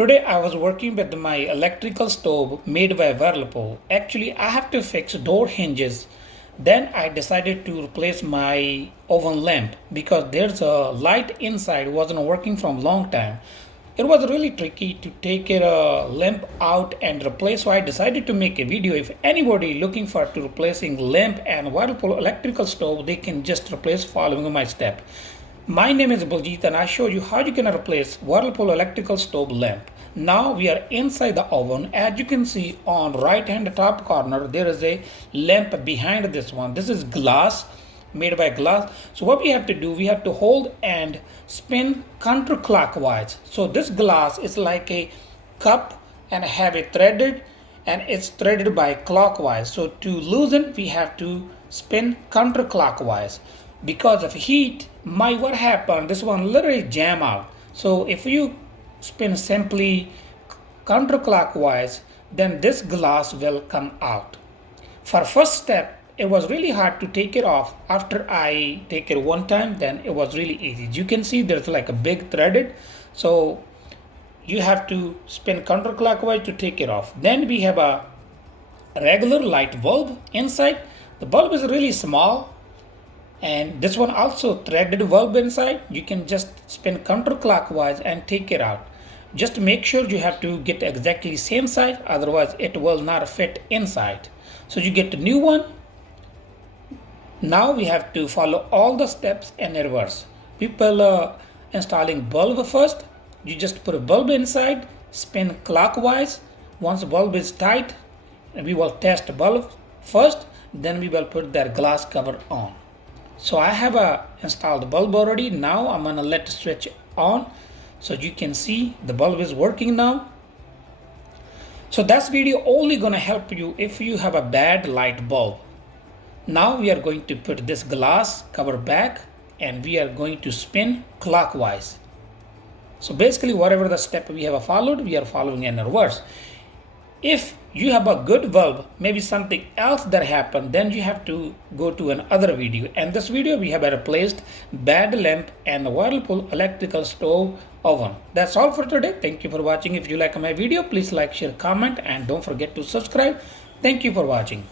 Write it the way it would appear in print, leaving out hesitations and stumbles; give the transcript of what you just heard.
Today I was working with my electrical stove made by Whirlpool. Actually, I have to fix door hinges. Then I decided to replace my oven lamp because there's a light inside wasn't working from long time. It was really tricky to take a lamp out and replace, so I decided to make a video. If anybody looking for to replacing lamp and Whirlpool electrical stove, they can just replace following my step. My name is Baljit and I show you how you can replace Whirlpool electrical stove lamp. Now we are inside the oven. As you can see on right hand top corner, there is a lamp behind this one. This is glass, made by glass. So what we have to do, we have to hold and spin counterclockwise. So this glass is like a cup and have it threaded, and it's threaded by clockwise. So to loosen, we have to spin counterclockwise. Because of heat, what happened, this one literally jam out. So if you spin simply counterclockwise, then this glass will come out. For first step, it was really hard to take it off. After I take it one time, then it was really easy. You can see there's like a big threaded, so you have to spin counterclockwise to take it off. Then we have a regular light bulb inside. The bulb is really small, and this one also threaded bulb inside. You can just spin counterclockwise and take it out. Just make sure you have to get exactly same size, otherwise it will not fit inside. So you get a new one. Now we have to follow all the steps in reverse. People installing bulb first. You just put a bulb inside, spin clockwise. Once the bulb is tight, we will test bulb first, then we will put their glass cover on. So I have installed bulb already. Now I'm gonna let the switch on, so you can see the bulb is working now. So that's video only gonna help you if you have a bad light bulb. Now we are going to put this glass cover back and we are going to spin clockwise. So basically whatever the step we have followed, we are following in reverse. If you have a good bulb, maybe something else that happened, then you have to go to another video. And this video we have replaced bad lamp and Whirlpool electrical stove oven. That's all for today. Thank you for watching. If you like my video, please like, share, comment, and don't forget to subscribe. Thank you for watching.